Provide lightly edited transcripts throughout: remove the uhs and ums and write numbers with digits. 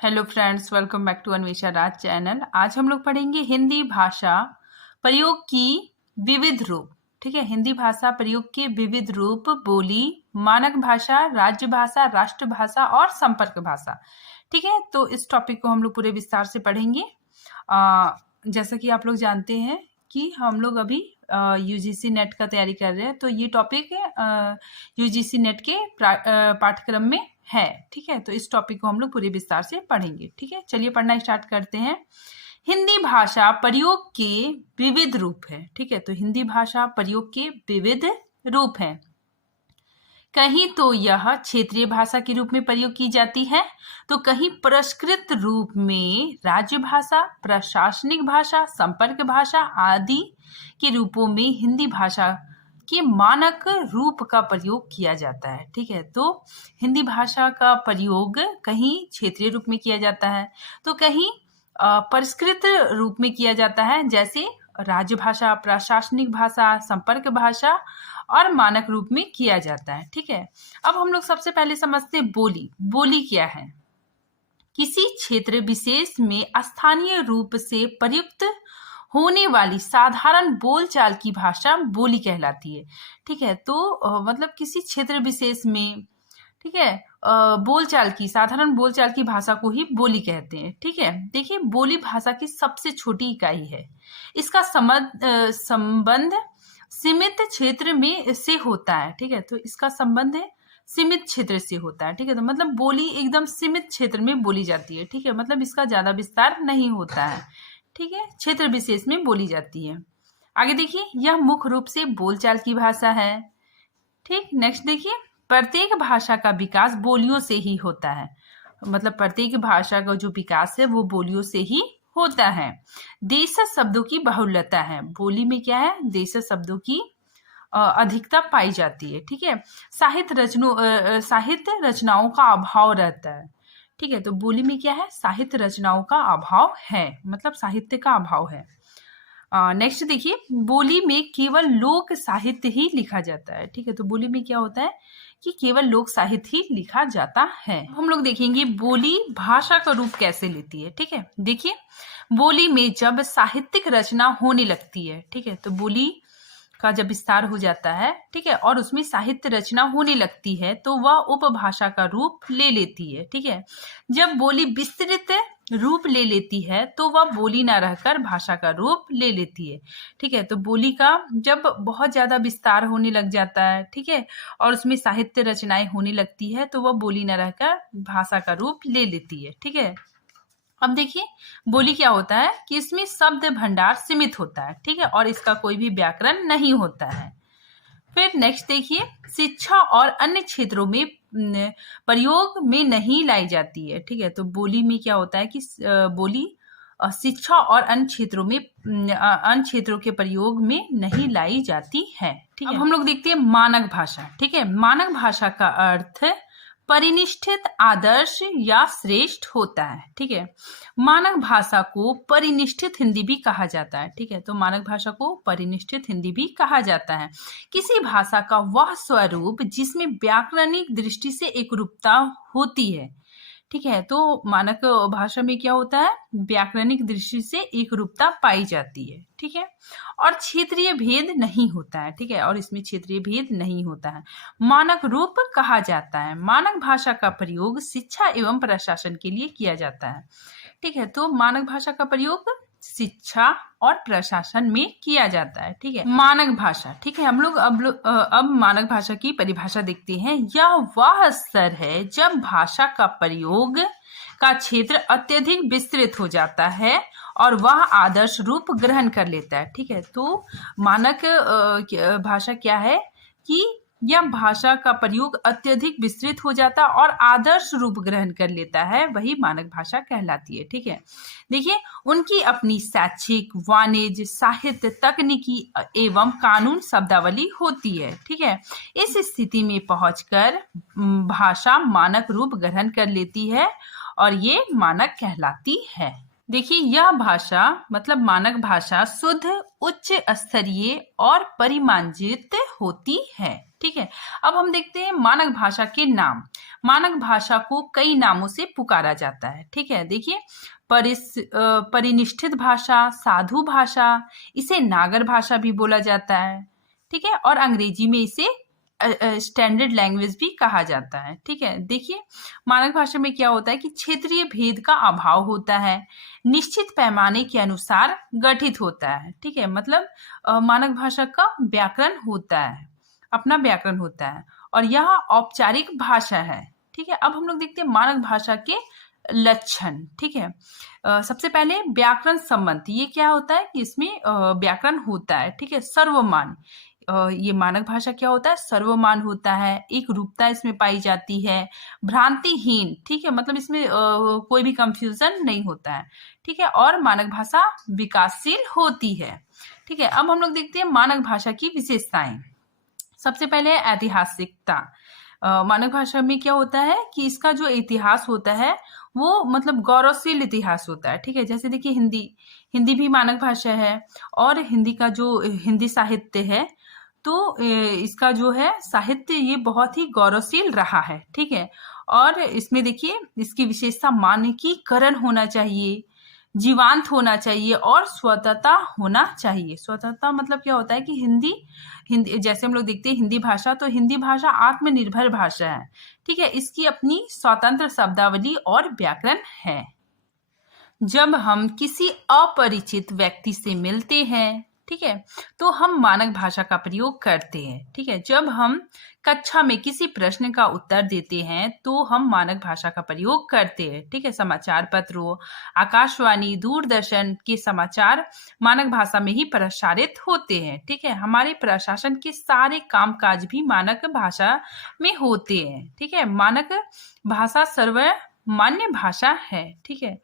Hello friends, welcome back to Anvesha Raj channel. आज हम लोग पढ़ेंगे हिंदी भाषा प्रयोग की विविध रूप। ठीक है, हिंदी भाषा प्रयोग के विविध रूप: बोली, मानक भाषा, राज्य भाषा, राष्ट्र भाषा और संपर्क भाषा। ठीक है, तो इस टॉपिक को हम लोग पूरे विस्तार से पढ़ेंगे। जैसा कि आप लोग जानते हैं कि हम लोग अभी यूजीसी नेट का तैयारी कर रहे हैं, तो ये टॉपिक यूजीसी नेट के पाठ्यक्रम में है। ठीक है, तो इस टॉपिक को हम लोग पूरे विस्तार से पढ़ेंगे। ठीक है, चलिए पढ़ना स्टार्ट करते हैं। हिंदी भाषा प्रयोग के विविध रूप है। ठीक है, तो हिंदी भाषा प्रयोग के विविध रूप हैं। कहीं तो यह क्षेत्रीय भाषा के रूप में प्रयोग की जाती है, तो कहीं पुरस्कृत रूप में राज्य भाषा, प्रशासनिक भाषा, संपर्क भाषा आदि के रूपों में हिंदी भाषा के मानक रूप का प्रयोग किया जाता है। ठीक है, तो हिंदी भाषा का प्रयोग कहीं क्षेत्रीय रूप में किया जाता है, तो कहीं परिष्कृत रूप में किया जाता है, जैसे राज्य भाषा, प्रशासनिक भाषा, संपर्क भाषा और मानक रूप में किया जाता है। ठीक है, अब हम लोग सबसे पहले समझते हैं बोली। बोली क्या है? किसी क्षेत्र विशेष में स्थानीय रूप से प्रयुक्त होने वाली साधारण बोलचाल की भाषा बोली कहलाती है। ठीक है, तो मतलब किसी क्षेत्र विशेष में, ठीक है, बोलचाल की, साधारण बोलचाल की भाषा को ही बोली कहते हैं। ठीक है, देखिए, बोली भाषा की सबसे छोटी इकाई है। इसका संबंध सीमित क्षेत्र में से होता है। ठीक है, तो इसका संबंध सीमित क्षेत्र से होता है। ठीक है, तो मतलब बोली एकदम सीमित क्षेत्र में बोली जाती है। ठीक है, मतलब इसका ज्यादा विस्तार नहीं होता है। ठीक है, क्षेत्र विशेष में बोली जाती है। आगे देखिए, यह मुख्य रूप से बोलचाल की भाषा है। ठीक, नेक्स्ट देखिए, प्रत्येक भाषा का विकास बोलियों से ही होता है। मतलब प्रत्येक भाषा का जो विकास है वो बोलियों से ही होता है। देशज शब्दों की बहुलता है। बोली में क्या है? देशज शब्दों की अधिकता पाई जाती है। ठीक है, साहित्य रचनाओं का अभाव रहता है। ठीक है, तो बोली में क्या है? साहित्य रचनाओं का अभाव है, मतलब साहित्य का अभाव है। नेक्स्ट देखिए, बोली में केवल लोक साहित्य ही लिखा जाता है। ठीक है, तो बोली में क्या होता है कि केवल लोक साहित्य ही लिखा जाता है। हम लोग देखेंगे बोली भाषा का रूप कैसे लेती है। ठीक है, देखिए, बोली में जब साहित्यिक रचना होने लगती है, ठीक है, तो बोली का जब विस्तार हो जाता है, ठीक है, और उसमें साहित्य रचना होने लगती है, तो वह उपभाषा का रूप ले लेती है। ठीक है, जब बोली विस्तृत रूप ले लेती है तो वह बोली ना रहकर भाषा का रूप ले लेती है। ठीक है, तो बोली का जब बहुत ज्यादा विस्तार होने लग जाता है, ठीक है, और उसमें साहित्य रचनाएं होने लगती है, तो वह बोली ना रहकर भाषा का रूप ले लेती है। ठीक है, अब देखिए, बोली क्या होता है कि इसमें शब्द भंडार सीमित होता है। ठीक है, और इसका कोई भी व्याकरण नहीं होता है। फिर नेक्स्ट देखिए, शिक्षा और अन्य क्षेत्रों में प्रयोग में नहीं लाई जाती है। ठीक है, तो बोली में क्या होता है कि बोली शिक्षा और अन्य क्षेत्रों में अन्य क्षेत्रों के प्रयोग में नहीं लाई जाती है। ठीक है, अब हम लोग देखते हैं मानक भाषा। ठीक है, मानक भाषा का अर्थ परिनिष्ठित, आदर्श या श्रेष्ठ होता है। ठीक है, मानक भाषा को परिनिष्ठित हिंदी भी कहा जाता है। ठीक है, तो मानक भाषा को परिनिष्ठित हिंदी भी कहा जाता है। किसी भाषा का वह स्वरूप जिसमें व्याकरणिक दृष्टि से एकरूपता होती है। ठीक है, तो मानक भाषा में क्या होता है? व्याकरणिक दृष्टि से एकरूपता पाई जाती है। ठीक है, और क्षेत्रीय भेद नहीं होता है। ठीक है, और इसमें क्षेत्रीय भेद नहीं होता है। मानक रूप कहा जाता है। मानक भाषा का प्रयोग शिक्षा एवं प्रशासन के लिए किया जाता है। ठीक है, तो मानक भाषा का प्रयोग शिक्षा और प्रशासन में किया जाता है। ठीक है, मानक भाषा। ठीक है, हम लोग अब मानक भाषा की परिभाषा देखते हैं। यह वह स्तर है जब भाषा का प्रयोग का क्षेत्र अत्यधिक विस्तृत हो जाता है और वह आदर्श रूप ग्रहण कर लेता है। ठीक है, तो मानक भाषा क्या है कि यह भाषा का प्रयोग अत्यधिक विस्तृत हो जाता और आदर्श रूप ग्रहण कर लेता है, वही मानक भाषा कहलाती है। ठीक है, देखिए, उनकी अपनी शैक्षिक, वाणिज्य, साहित्य, तकनीकी एवं कानून शब्दावली होती है। ठीक है, इस स्थिति में पहुंचकर भाषा मानक रूप ग्रहण कर लेती है और ये मानक कहलाती है। देखिए, यह भाषा मतलब मानक भाषा शुद्ध, उच्च स्तरीय और परिमार्जित होती है। ठीक है। अब हम देखते हैं मानक भाषा के नाम। मानक भाषा को कई नामों से पुकारा जाता है, ठीक है। देखिए, परिनिष्ठित भाषा, साधु भाषा, इसे नागर भाषा भी बोला जाता है, ठीक है। और अंग्रेजी में इसे स्टैंडर्ड लैंग्वेज भी कहा जाता है, ठीक है। देखिए, मानक भाषा में क्या होता है कि क्षेत्रीय भेद का अभाव होता है, निश्चित पैमाने के अनुसार गठित होता है, ठीक है। मतलब मानक भाषा का व्याकरण होता है, अपना व्याकरण होता है, और यह औपचारिक भाषा है, ठीक है। अब हम लोग देखते हैं मानक भाषा के लक्षण, ठीक है। सबसे पहले व्याकरण संबंध, ये क्या होता है कि इसमें व्याकरण होता है, ठीक है। सर्वमान, ये मानक भाषा क्या होता है, सर्वमान होता है। एक रूपता इसमें पाई जाती है, भ्रांतिहीन, ठीक है। मतलब इसमें कोई भी कंफ्यूजन नहीं होता है, ठीक है। और मानक भाषा विकासशील होती है, ठीक है। अब हम लोग देखते हैं मानक भाषा की विशेषताएं। सबसे पहले ऐतिहासिकता। मानक भाषा में क्या होता है कि इसका जो इतिहास होता है वो मतलब गौरवशील इतिहास होता है, ठीक है। जैसे देखिए, हिंदी भी मानक भाषा है, और हिंदी का जो हिंदी साहित्य है, तो इसका जो है साहित्य ये बहुत ही गौरवशील रहा है, ठीक है। और इसमें देखिए, इसकी विशेषता मानकीकरण होना चाहिए, जीवांत होना चाहिए, और स्वतंत्रता होना चाहिए। स्वतंत्रता मतलब क्या होता है कि हिंदी जैसे हम लोग देखते हैं हिंदी भाषा, तो हिंदी भाषा आत्मनिर्भर भाषा है, ठीक है। इसकी अपनी स्वतंत्र शब्दावली और व्याकरण है। जब हम किसी अपरिचित व्यक्ति से मिलते हैं, ठीक है, तो हम मानक भाषा का प्रयोग करते हैं, ठीक है। जब हम कक्षा में किसी प्रश्न का उत्तर देते हैं तो हम मानक भाषा का प्रयोग करते हैं, ठीक है। समाचार पत्रों, आकाशवाणी, दूरदर्शन के समाचार मानक भाषा में ही प्रसारित होते हैं, ठीक है। हमारे प्रशासन के सारे कामकाज भी मानक भाषा में होते हैं, ठीक है। मानक भाषा सर्वमान्य भाषा है, ठीक है।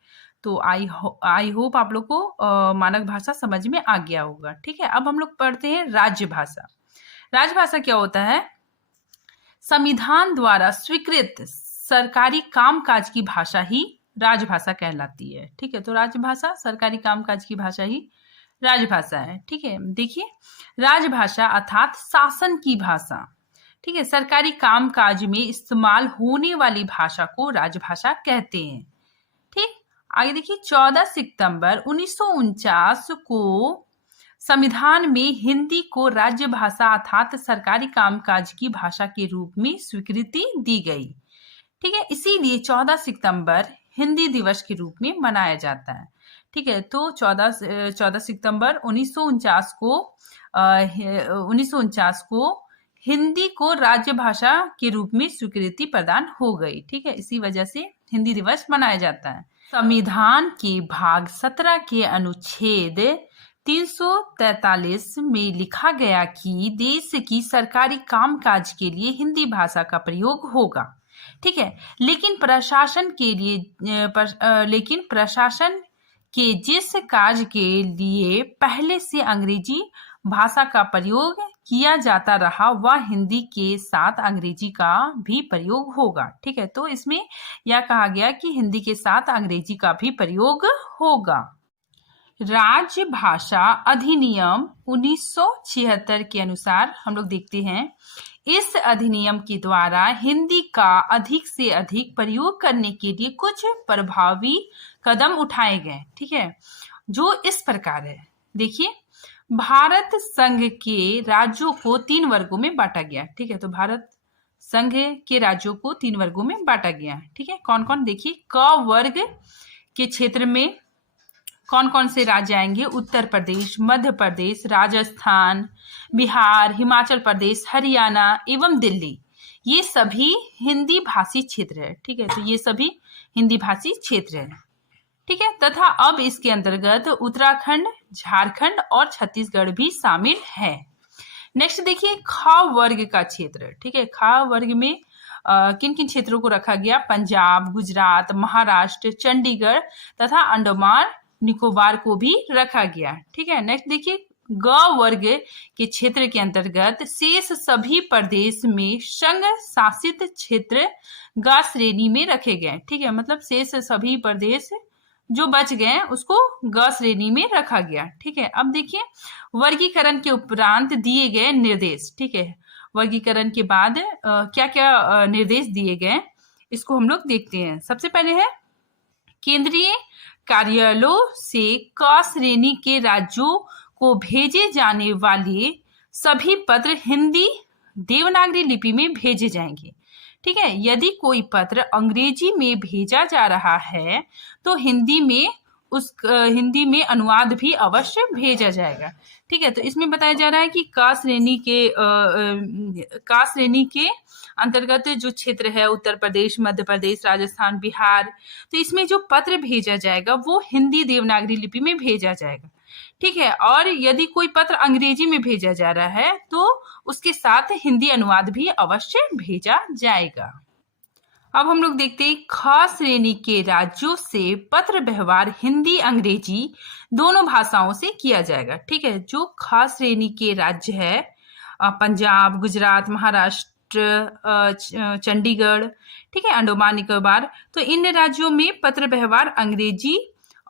तो आई होप आप लोग को मानक भाषा समझ में आ गया होगा, ठीक है। अब हम लोग पढ़ते हैं राजभाषा। राजभाषा क्या होता है, संविधान द्वारा स्वीकृत सरकारी कामकाज की भाषा ही राजभाषा कहलाती है, ठीक है। तो राजभाषा सरकारी कामकाज की भाषा ही राजभाषा है, ठीक है। देखिए, राजभाषा अर्थात शासन की भाषा, ठीक है। सरकारी कामकाज में इस्तेमाल होने वाली भाषा को राजभाषा कहते हैं, ठीक। आगे देखिए, 14 सितंबर 1949 को संविधान में हिंदी को राज्य भाषा अर्थात सरकारी कामकाज की भाषा के रूप में स्वीकृति दी गई, ठीक है। इसीलिए 14 सितंबर हिंदी दिवस के रूप में मनाया जाता है, ठीक है। तो 14 सितंबर 1949 को हिंदी को राज्य भाषा के रूप में स्वीकृति प्रदान हो गई, ठीक है। इसी वजह से हिंदी दिवस मनाया जाता है। संविधान के भाग 17 के अनुच्छेद 343 में लिखा गया कि देश की सरकारी कामकाज के लिए हिंदी भाषा का प्रयोग होगा, ठीक है। लेकिन प्रशासन के जिस कार्य के लिए पहले से अंग्रेजी भाषा का प्रयोग किया जाता रहा, वह हिंदी के साथ अंग्रेजी का भी प्रयोग होगा, ठीक है। तो इसमें यह कहा गया कि हिंदी के साथ अंग्रेजी का भी प्रयोग होगा। राजभाषा अधिनियम 1976 के अनुसार हम लोग देखते हैं, इस अधिनियम के द्वारा हिंदी का अधिक से अधिक प्रयोग करने के लिए कुछ प्रभावी कदम उठाए गए, ठीक है। जो इस प्रकार है, देखिए, भारत संघ के राज्यों को 3 वर्गों में बांटा गया, ठीक है। तो भारत संघ के राज्यों को 3 वर्गों में बांटा गया, ठीक है। कौन कौन, देखिए, क वर्ग के क्षेत्र में कौन कौन से राज्य आएंगे, उत्तर प्रदेश, मध्य प्रदेश, राजस्थान, बिहार, हिमाचल प्रदेश, हरियाणा एवं दिल्ली, ये सभी हिंदी भाषी क्षेत्र है, ठीक है। तो ये सभी हिंदी भाषी क्षेत्र है, ठीक है। तथा अब इसके अंतर्गत उत्तराखंड, झारखंड और छत्तीसगढ़ भी शामिल है। नेक्स्ट देखिए, ख वर्ग का क्षेत्र, ठीक है। ख वर्ग में किन किन क्षेत्रों को रखा गया, पंजाब, गुजरात, महाराष्ट्र, चंडीगढ़ तथा अंडमान निकोबार को भी रखा गया, ठीक है। नेक्स्ट देखिए, ग वर्ग के क्षेत्र के अंतर्गत शेष सभी प्रदेश में संघ शासित क्षेत्र ग श्रेणी में रखे गए, ठीक है। मतलब शेष सभी प्रदेश जो बच गए उसको ग श्रेणी में रखा गया, ठीक है। अब देखिए, वर्गीकरण के उपरांत दिए गए निर्देश, ठीक है। वर्गीकरण के बाद क्या क्या निर्देश दिए गए, इसको हम लोग देखते हैं। सबसे पहले है केंद्रीय कार्यालयों से क श्रेणी के राज्यों को भेजे जाने वाले सभी पत्र हिंदी देवनागरी लिपि में भेजे जाएंगे। ठीक है, यदि कोई पत्र अंग्रेजी में भेजा जा रहा है तो हिंदी में अनुवाद भी अवश्य भेजा जाएगा। ठीक है, तो इसमें बताया जा रहा है कि क श्रेणी के अंतर्गत जो क्षेत्र है उत्तर प्रदेश, मध्य प्रदेश, राजस्थान, बिहार, तो इसमें जो पत्र भेजा जाएगा वो हिंदी देवनागरी लिपि में भेजा जाएगा। ठीक है, और यदि कोई पत्र अंग्रेजी में भेजा जा रहा है तो उसके साथ हिंदी अनुवाद भी अवश्य भेजा जाएगा। अब हम लोग देखते हैं ख श्रेणी के राज्यों से पत्र व्यवहार हिंदी अंग्रेजी दोनों भाषाओं से किया जाएगा। ठीक है, जो ख श्रेणी के राज्य है पंजाब, गुजरात, महाराष्ट्र, चंडीगढ़, ठीक है, अंडमान निकोबार, तो इन राज्यों में पत्र व्यवहार अंग्रेजी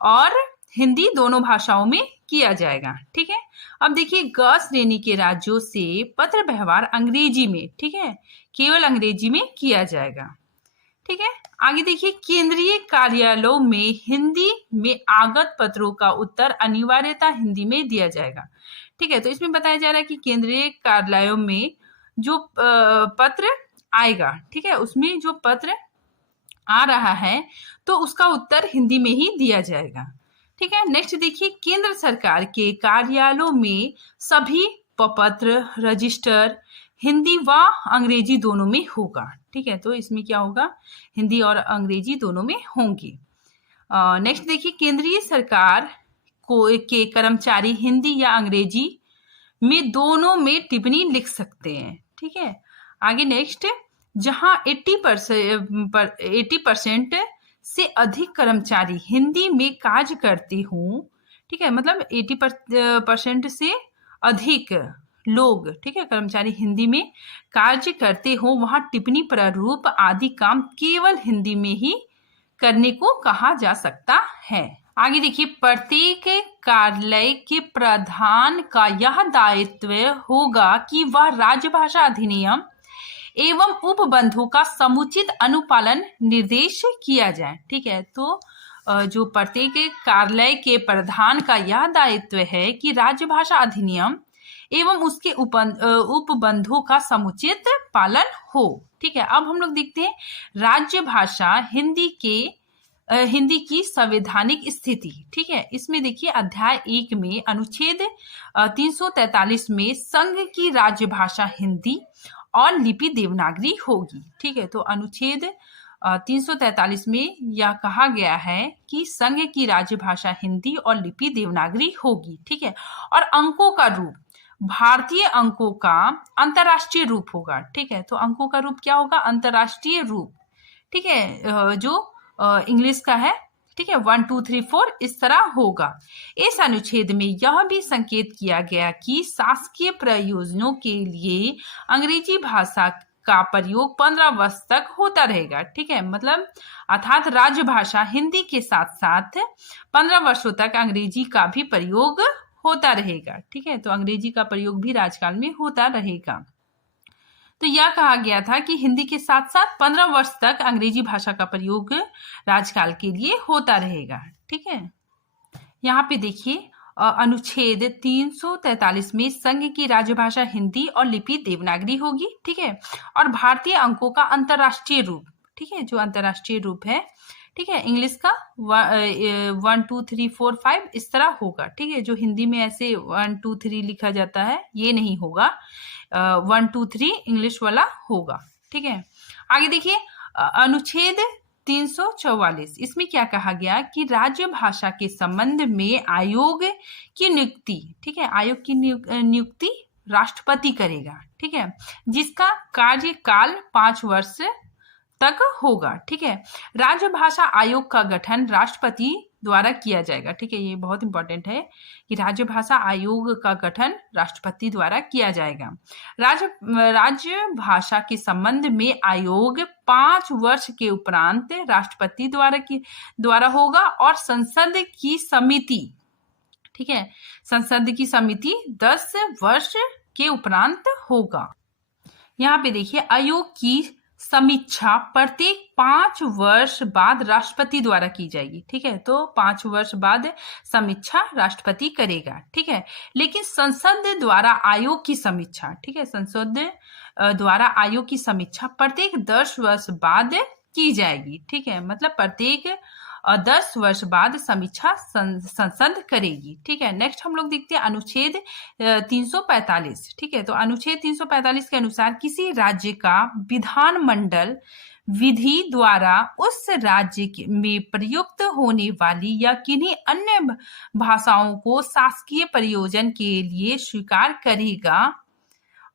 और हिंदी दोनों भाषाओं में किया जाएगा। ठीक है, अब देखिए ग श्रेणी के राज्यों से पत्र व्यवहार अंग्रेजी में, ठीक है, केवल अंग्रेजी में किया जाएगा। ठीक है, आगे देखिए केंद्रीय कार्यालयों में हिंदी में आगत पत्रों का उत्तर अनिवार्यता हिंदी में दिया जाएगा। ठीक है, तो इसमें बताया जा रहा है कि केंद्रीय कार्यालयों में जो पत्र आएगा, ठीक है, उसमें जो पत्र आ रहा है तो उसका उत्तर हिंदी में ही दिया जाएगा। ठीक है, नेक्स्ट देखिए केंद्र सरकार के कार्यालयों में सभी प्रपत्र रजिस्टर हिंदी व अंग्रेजी दोनों में होगा। ठीक है, तो इसमें क्या होगा, हिंदी और अंग्रेजी दोनों में होंगी। नेक्स्ट देखिए केंद्रीय सरकार के कर्मचारी हिंदी या अंग्रेजी में दोनों में टिप्पणी लिख सकते हैं। ठीक है, आगे नेक्स्ट जहां 80% से अधिक कर्मचारी हिंदी में कार्य करते हों, ठीक है, मतलब 80% से अधिक लोग, ठीक है, कर्मचारी हिंदी में कार्य करते हो, वहां टिप्पणी प्रारूप आदि काम केवल हिंदी में ही करने को कहा जा सकता है। आगे देखिए प्रत्येक कार्यालय के प्रधान का यह दायित्व होगा कि वह राजभाषा अधिनियम एवं उपबंधों का समुचित अनुपालन निर्देश किया जाए। ठीक है, तो जो प्रत्येक कार्यालय के प्रधान का यह दायित्व है कि राजभाषा अधिनियम एवं उसके उपबंधों का समुचित पालन हो। ठीक है, अब हम लोग देखते हैं राज्य भाषा हिंदी की संवैधानिक स्थिति। ठीक है, इसमें देखिए अध्याय 1 में अनुच्छेद 343 में संघ की राज्य भाषा हिंदी और लिपि देवनागरी होगी। ठीक है, तो अनुच्छेद 343 में यह कहा गया है कि संघ की राज्य भाषा हिंदी और लिपि देवनागरी होगी। ठीक है, और अंकों का रूप भारतीय अंकों का अंतरराष्ट्रीय रूप होगा। ठीक है, तो अंकों का रूप क्या होगा, अंतरराष्ट्रीय रूप। ठीक है, जो इंग्लिश का है, ठीक है, 1 2 3 4 इस तरह होगा। इस अनुच्छेद में यह भी संकेत किया गया कि शासकीय प्रयोजनों के लिए अंग्रेजी भाषा का प्रयोग 15 वर्ष तक होता रहेगा। ठीक है, मतलब अर्थात राजभाषा हिंदी के साथ साथ 15 वर्षों तक अंग्रेजी का भी प्रयोग होता रहेगा। ठीक है, तो अंग्रेजी का प्रयोग भी राजकाल में होता रहेगा। तो यह कहा गया था कि हिंदी के साथ साथ 15 वर्ष तक अंग्रेजी भाषा का प्रयोग राजकाल के लिए होता रहेगा। ठीक है, यहाँ पे देखिए अनुच्छेद 343 में संघ की राजभाषा हिंदी और लिपि देवनागरी होगी। ठीक है, और भारतीय अंकों का अंतरराष्ट्रीय रूप, ठीक है, जो अंतरराष्ट्रीय रूप है, ठीक है, इंग्लिश का 1 2 3 4 5 इस तरह होगा। ठीक है, जो हिंदी में ऐसे 1 2 3 लिखा जाता है ये नहीं होगा, 1 2 3 इंग्लिश वाला होगा। ठीक है, आगे देखिए अनुच्छेद 344 इसमें क्या कहा गया कि राज्य भाषा के संबंध में आयोग की नियुक्ति, ठीक है, आयोग की नियुक्ति राष्ट्रपति करेगा। ठीक है, जिसका कार्यकाल 5 वर्ष तक होगा। ठीक है, राज्य भाषा आयोग का गठन राष्ट्रपति द्वारा किया जाएगा। ठीक है, ये बहुत इंपॉर्टेंट है कि राज्य भाषा आयोग का गठन राष्ट्रपति द्वारा किया जाएगा। राज्य भाषा के संबंध में आयोग 5 वर्ष के उपरांत राष्ट्रपति द्वारा होगा और संसद की समिति, ठीक है, संसद की समिति 10 वर्ष के उपरांत होगा। यहाँ पे देखिए, आयोग की समीक्षा प्रत्येक 5 वर्ष बाद राष्ट्रपति द्वारा की जाएगी। ठीक है, तो 5 वर्ष बाद समीक्षा राष्ट्रपति करेगा। ठीक है, लेकिन संसद द्वारा आयोग की समीक्षा, ठीक है, संसद द्वारा आयोग की समीक्षा प्रत्येक 10 वर्ष बाद की जाएगी। ठीक है, मतलब प्रत्येक 10 वर्ष बाद समीक्षा संसद करेगी। ठीक है, नेक्स्ट हम लोग देखते हैं अनुच्छेद 345। ठीक है, तो अनुच्छेद 345 के अनुसार किसी राज्य का विधानमंडल विधि द्वारा उस राज्य में प्रयुक्त होने वाली या किन्हीं अन्य भाषाओं को शासकीय प्रयोजन के लिए स्वीकार करेगा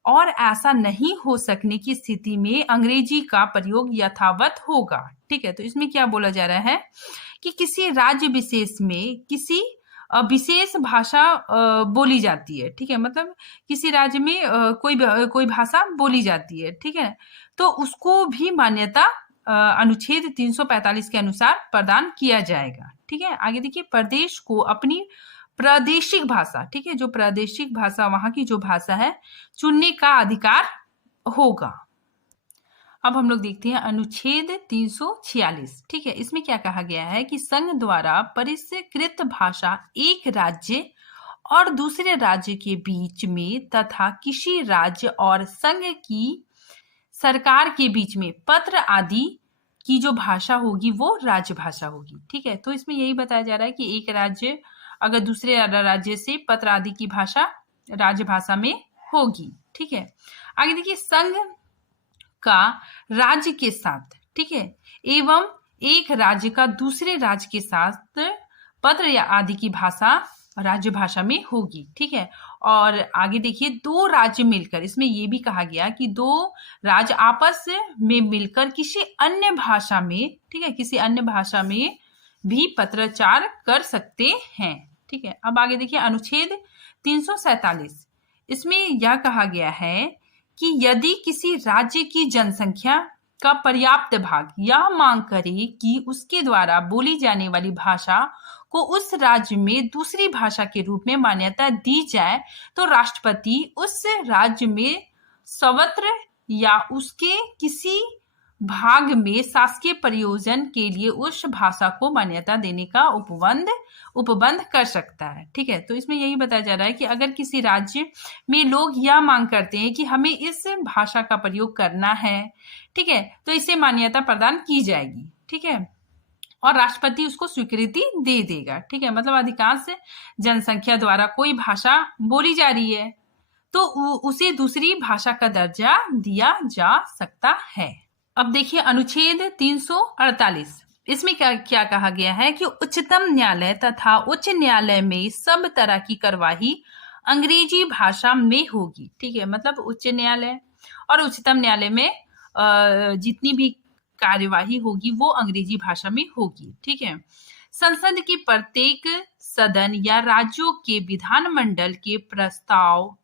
और ऐसा नहीं हो सकने की स्थिति में अंग्रेजी का प्रयोग यथावत होगा। ठीक है, तो इसमें क्या बोला जा रहा है कि किसी राज्य विशेष में किसी विशेष भाषा बोली जाती है। ठीक है, मतलब किसी राज्य में कोई भाषा बोली जाती है। ठीक है, तो उसको भी मान्यता अनुच्छेद 345 के अनुसार प्रदान किया जाएगा। ठीक है, आगे देखिए, प्रदेश को अपनी प्रादेशिक भाषा, ठीक है, जो प्रादेशिक भाषा वहां की जो भाषा है, चुनने का अधिकार होगा। अब हम लोग देखते हैं अनुच्छेद 346। ठीक है, इसमें क्या कहा गया है कि संघ द्वारा परिष्कृत भाषा एक राज्य और दूसरे राज्य के बीच में तथा किसी राज्य और संघ की सरकार के बीच में पत्र आदि की जो भाषा होगी वो राज्य भाषा होगी। ठीक है, तो इसमें यही बताया जा रहा है कि एक राज्य अगर दूसरे राज्य से पत्र आदि की भाषा राजभाषा में होगी। ठीक है, आगे देखिए, संघ का राज्य के साथ, ठीक है, एवं एक राज्य का दूसरे राज्य के साथ पत्र या आदि की भाषा राज्य भाषा में होगी। ठीक है, और आगे देखिए, दो राज्य मिलकर, इसमें यह भी कहा गया कि दो राज्य आपस में मिलकर किसी अन्य भाषा में, ठीक है, किसी अन्य भाषा में भी पत्राचार कर सकते हैं। ठीक है, अब आगे देखिए अनुच्छेद 347। इसमें यह कहा गया है कि यदि किसी राज्य की जनसंख्या का पर्याप्त भाग यह मांग करे कि उसके द्वारा बोली जाने वाली भाषा को उस राज्य में दूसरी भाषा के रूप में मान्यता दी जाए, तो राष्ट्रपति उस राज्य में सर्वत्र या उसके किसी भाग में शासकीय प्रयोजन के लिए उस भाषा को मान्यता देने का उपबंध कर सकता है। ठीक है, तो इसमें यही बताया जा रहा है कि अगर किसी राज्य में लोग यह मांग करते हैं कि हमें इस भाषा का प्रयोग करना है, ठीक है, तो इसे मान्यता प्रदान की जाएगी। ठीक है, और राष्ट्रपति उसको स्वीकृति दे देगा। ठीक है, मतलब अधिकांश जनसंख्या द्वारा कोई भाषा बोली जा रही है तो उसे दूसरी भाषा का दर्जा दिया जा सकता है। अब देखिए अनुच्छेद 348। इसमें क्या कहा गया है कि उच्चतम न्यायालय तथा उच्च न्यायालय में सब तरह की कार्यवाही अंग्रेजी भाषा में होगी। ठीक है, मतलब उच्च न्यायालय और उच्चतम न्यायालय में जितनी भी कार्यवाही होगी वो अंग्रेजी भाषा में होगी। ठीक है, संसद की प्रत्येक सदन या राज्यों के विधानमंडल के प्रस्ताव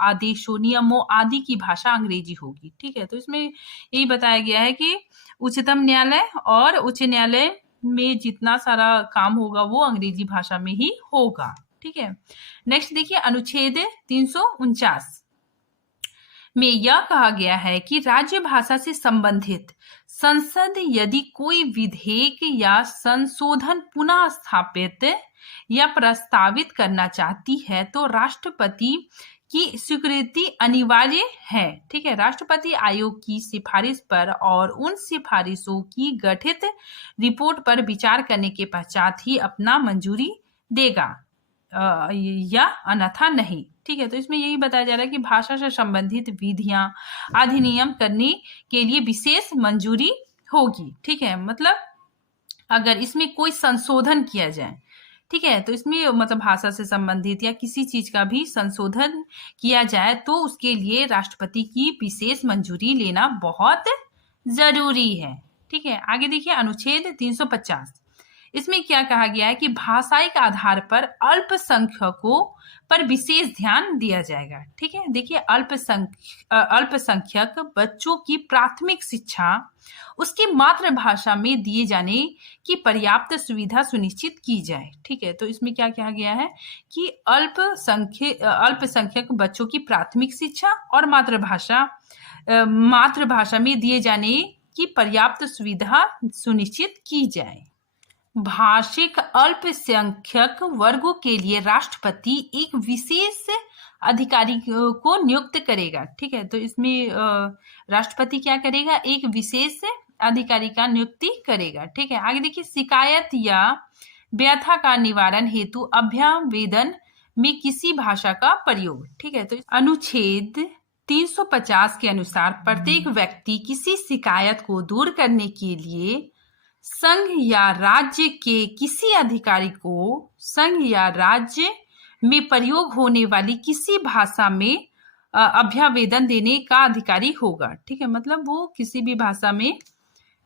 आदेशों नियमों आदि की भाषा अंग्रेजी होगी। ठीक है, तो इसमें यही बताया गया है कि उच्चतम न्यायालय और उच्च न्यायालय में जितना सारा काम होगा वो अंग्रेजी भाषा में ही होगा। ठीक है, नेक्स्ट देखिए अनुच्छेद 349 में यह कहा गया है कि राज्य भाषा से संबंधित संसद यदि कोई विधेयक या संशोधन पुनः स्थापित या प्रस्तावित करना चाहती है तो राष्ट्रपति की स्वीकृति अनिवार्य है। ठीक है, राष्ट्रपति आयोग की सिफारिश पर और उन सिफारिशों की गठित रिपोर्ट पर विचार करने के पश्चात ही अपना मंजूरी देगा या अन्यथा नहीं। ठीक है, तो इसमें यही बताया जा रहा है कि भाषा से संबंधित विधियां अधिनियम करने के लिए विशेष मंजूरी होगी। ठीक है, मतलब अगर इसमें कोई संशोधन किया जाए, ठीक है, तो इसमें मतलब भाषा से संबंधित या किसी चीज का भी संशोधन किया जाए तो उसके लिए राष्ट्रपति की विशेष मंजूरी लेना बहुत जरूरी है। ठीक है, आगे देखिए अनुच्छेद 350। इसमें क्या कहा गया है कि भाषाई के आधार पर अल्पसंख्यकों पर विशेष ध्यान दिया जाएगा। ठीक है, देखिए अल्पसंख्यक बच्चों की प्राथमिक शिक्षा उसकी मातृभाषा में दिए जाने की पर्याप्त सुविधा सुनिश्चित की जाए। ठीक है, तो इसमें क्या कहा गया है कि अल्पसंख्यक बच्चों की प्राथमिक शिक्षा और मातृभाषा में दिए जाने की पर्याप्त सुविधा सुनिश्चित की जाए। भाषिक अल्पसंख्यक वर्गों के लिए राष्ट्रपति एक विशेष अधिकारी को नियुक्त करेगा। ठीक है, तो इसमें राष्ट्रपति क्या करेगा, एक विशेष अधिकारी का नियुक्ति करेगा। ठीक है, आगे देखिए, शिकायत या व्यथा का निवारण हेतु अभ्यावेदन में किसी भाषा का प्रयोग। ठीक है, तो अनुच्छेद 350 के अनुसार प्रत्येक व्यक्ति किसी शिकायत को दूर करने के लिए संघ या राज्य के किसी अधिकारी को संघ या राज्य में प्रयोग होने वाली किसी भाषा में अभ्यावेदन देने का अधिकारी होगा। ठीक है, मतलब वो किसी भी भाषा में,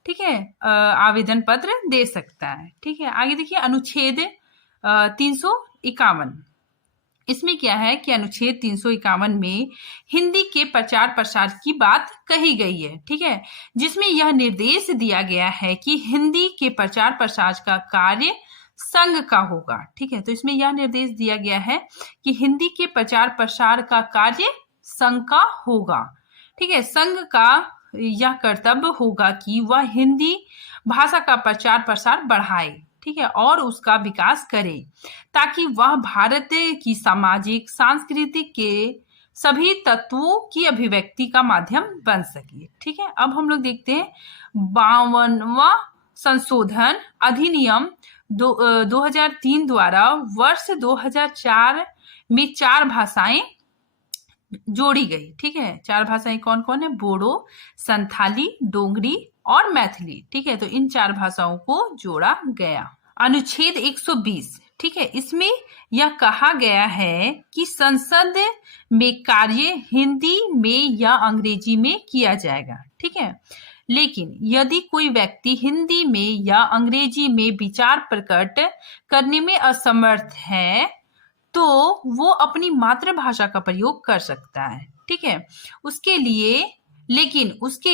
ठीक है, आवेदन पत्र दे सकता है। ठीक है, आगे देखिए, अनुच्छेद 351। इसमें क्या है कि अनुच्छेद 351 में हिंदी के प्रचार प्रसार की बात कही गई है। ठीक है, जिसमें यह निर्देश दिया गया है कि हिंदी के प्रचार प्रसार का कार्य संघ का होगा। ठीक है, तो इसमें यह निर्देश दिया गया है कि हिंदी के प्रचार प्रसार का कार्य संघ का होगा। ठीक है, संघ का यह कर्तव्य होगा कि वह हिंदी भाषा का प्रचार प्रसार बढ़ाए, ठीक है, और उसका विकास करे, ताकि वह भारत की सामाजिक सांस्कृतिक के सभी तत्वों की अभिव्यक्ति का माध्यम बन सके। ठीक है, अब हम लोग देखते हैं 52वां संशोधन अधिनियम 2003 द्वारा वर्ष 2004 में 4 भाषाएं जोड़ी गई। ठीक है, 4 भाषाएं कौन कौन है, बोडो, संथाली, डोगरी और मैथिली। ठीक है, तो इन 4 भाषाओं को जोड़ा गया। अनुच्छेद 120, ठीक है, इसमें यह कहा गया है कि संसद में कार्य हिंदी में या अंग्रेजी में किया जाएगा। ठीक है, लेकिन यदि कोई व्यक्ति हिंदी में या अंग्रेजी में विचार प्रकट करने में असमर्थ है तो वो अपनी मातृभाषा का प्रयोग कर सकता है। ठीक है, उसके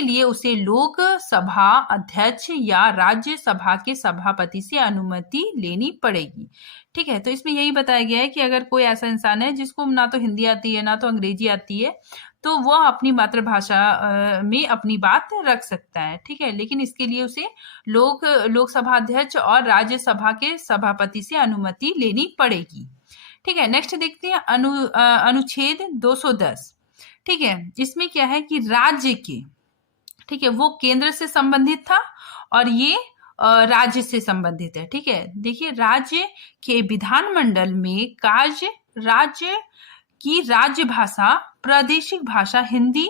लिए उसे लोक सभा अध्यक्ष या राज्य सभा के सभापति से अनुमति लेनी पड़ेगी। ठीक है, तो इसमें यही बताया गया है कि अगर कोई ऐसा इंसान है जिसको ना तो हिंदी आती है ना तो अंग्रेजी आती है, तो वह अपनी मातृभाषा में अपनी बात रख सकता है। ठीक है, लेकिन इसके लिए उसे लोकसभा अध्यक्ष और राज्यसभा के सभापति से अनुमति लेनी पड़ेगी। ठीक है, नेक्स्ट देखते हैं अनुच्छेद 210। ठीक है, इसमें क्या है कि राज्य के, ठीक है, वो केंद्र से संबंधित था और ये राज्य से संबंधित है। ठीक है, देखिए, राज्य के विधानमंडल में राज्य की राज्य भाषा प्रादेशिक भाषा हिंदी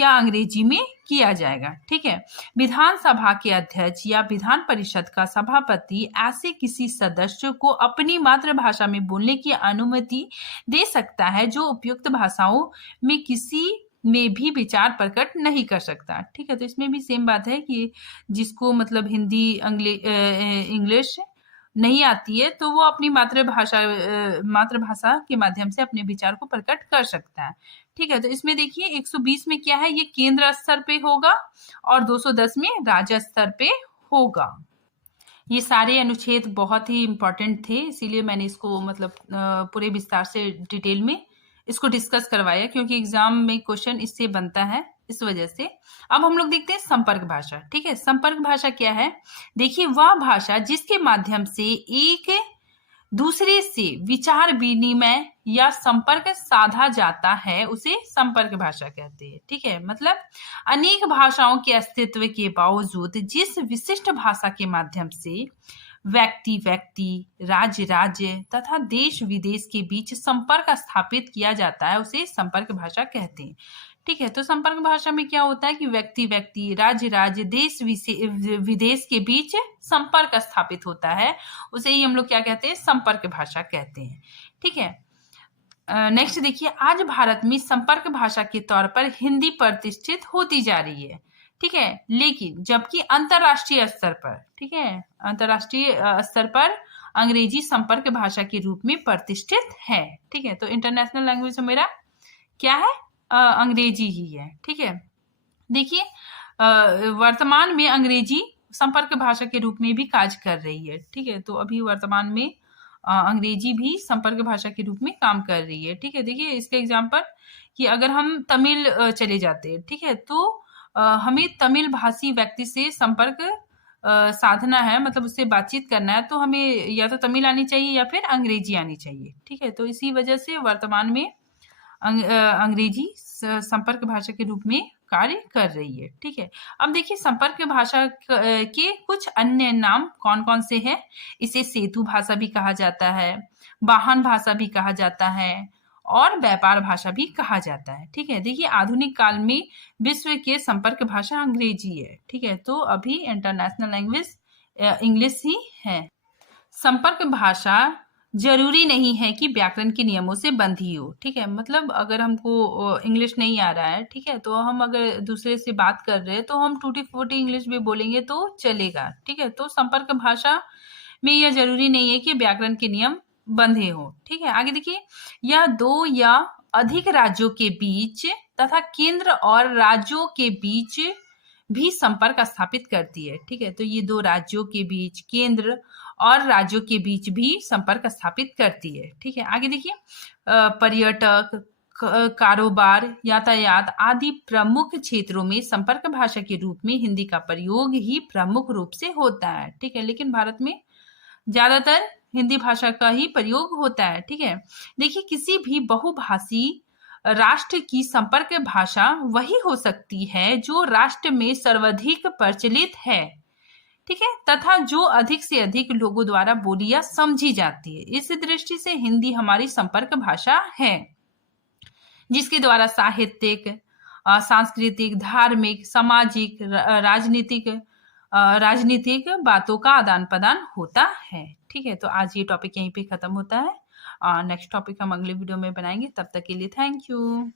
या अंग्रेजी में किया जाएगा। ठीक है, विधानसभा के अध्यक्ष या विधान परिषद का सभापति ऐसे किसी सदस्य को अपनी मातृभाषा में बोलने की अनुमति दे सकता है जो उपयुक्त भाषाओं में किसी में भी विचार प्रकट नहीं कर सकता। ठीक है, तो इसमें भी सेम बात है कि जिसको मतलब हिंदी इंग्लिश नहीं आती है तो वो अपनी मातृभाषा के माध्यम से अपने विचार को प्रकट कर सकता है। ठीक है, तो इसमें देखिए 120 में क्या है, ये केंद्र स्तर पे होगा और 210 में राज्य स्तर पे होगा। ये सारे अनुच्छेद बहुत ही इंपॉर्टेंट थे, इसीलिए मैंने इसको मतलब पूरे विस्तार से डिटेल में इसको डिस्कस करवाया, क्योंकि एग्जाम में क्वेश्चन इससे बनता है, इस वजह से। अब हम लोग देखते हैं संपर्क भाषा। ठीक है, संपर्क भाषा क्या है, देखिए, वह भाषा जिसके माध्यम से एक दूसरे से विचार विनिमय या संपर्क साधा जाता है उसे संपर्क भाषा कहते हैं। ठीक है, मतलब अनेक भाषाओं के अस्तित्व के बावजूद जिस विशिष्ट भाषा के माध्यम से व्यक्ति राज्य तथा देश विदेश के बीच संपर्क स्थापित किया जाता है उसे संपर्क भाषा कहते हैं। ठीक है, तो संपर्क भाषा में क्या होता है कि व्यक्ति राज्य देश विदेश के बीच संपर्क स्थापित होता है, उसे ही हम लोग क्या कहते हैं, संपर्क भाषा कहते हैं। ठीक है, नेक्स्ट देखिए, आज भारत में संपर्क भाषा के तौर पर हिंदी प्रतिष्ठित होती जा रही है। ठीक है। लेकिन जबकि अंतरराष्ट्रीय स्तर पर, ठीक है, अंतरराष्ट्रीय स्तर पर अंग्रेजी संपर्क भाषा के रूप में प्रतिष्ठित है। ठीक है, तो इंटरनेशनल लैंग्वेज मेरा क्या है, अंग्रेजी ही है। ठीक है, देखिए वर्तमान में अंग्रेजी संपर्क भाषा के रूप में भी कार्य कर रही है। ठीक है, तो अभी वर्तमान में अंग्रेजी भी संपर्क भाषा के रूप में काम कर रही है। ठीक है, देखिए इसका एग्जाम्पल कि अगर हम तमिल चले जाते हैं, ठीक है, तो हमें तमिल भाषी व्यक्ति से संपर्क साधना है, मतलब उससे बातचीत करना है, तो हमें या तो तमिल आनी चाहिए या फिर अंग्रेजी आनी चाहिए। ठीक है, तो इसी वजह से वर्तमान में अंग्रेजी संपर्क भाषा के रूप में कार्य कर रही है। ठीक है, अब देखिए संपर्क भाषा के कुछ अन्य नाम कौन कौन से हैं। इसे सेतु भाषा भी कहा जाता है, वाहन भाषा भी कहा जाता है और व्यापार भाषा भी कहा जाता है। ठीक है, देखिए आधुनिक काल में विश्व के संपर्क भाषा अंग्रेजी है। ठीक है, तो अभी इंटरनेशनल लैंग्वेज इंग्लिश ही है। संपर्क भाषा जरूरी नहीं है कि व्याकरण के नियमों से बंधी हो। ठीक है, मतलब अगर हमको इंग्लिश नहीं आ रहा है, ठीक है, तो हम अगर दूसरे से बात कर रहे हैं तो हम टूटी फूटी इंग्लिश भी बोलेंगे तो चलेगा। ठीक है, तो संपर्क भाषा में यह जरूरी नहीं है कि व्याकरण के नियम बंधे हो। ठीक है, आगे देखिए, यह दो या अधिक राज्यों के बीच तथा केंद्र और राज्यों के बीच भी संपर्क स्थापित करती है। ठीक है, तो ये दो राज्यों के बीच, केंद्र और राज्यों के बीच भी संपर्क स्थापित करती है। ठीक है, आगे देखिए, पर्यटक, कारोबार, यातायात आदि प्रमुख क्षेत्रों में संपर्क भाषा के रूप में हिंदी का प्रयोग ही प्रमुख रूप से होता है। ठीक है, लेकिन भारत में ज्यादातर हिंदी भाषा का ही प्रयोग होता है। ठीक है, देखिए किसी भी बहुभाषी राष्ट्र की संपर्क भाषा वही हो सकती है जो राष्ट्र में सर्वाधिक प्रचलित है। ठीक है, तथा जो अधिक से अधिक लोगों द्वारा बोली या समझी जाती है। इस दृष्टि से हिंदी हमारी संपर्क भाषा है, जिसके द्वारा साहित्यिक, सांस्कृतिक, धार्मिक, सामाजिक, राजनीतिक बातों का आदान प्रदान होता है। ठीक है, तो आज ये टॉपिक यहीं पे खत्म होता है। नेक्स्ट टॉपिक हम अगले वीडियो में बनाएंगे। तब तक के लिए थैंक यू।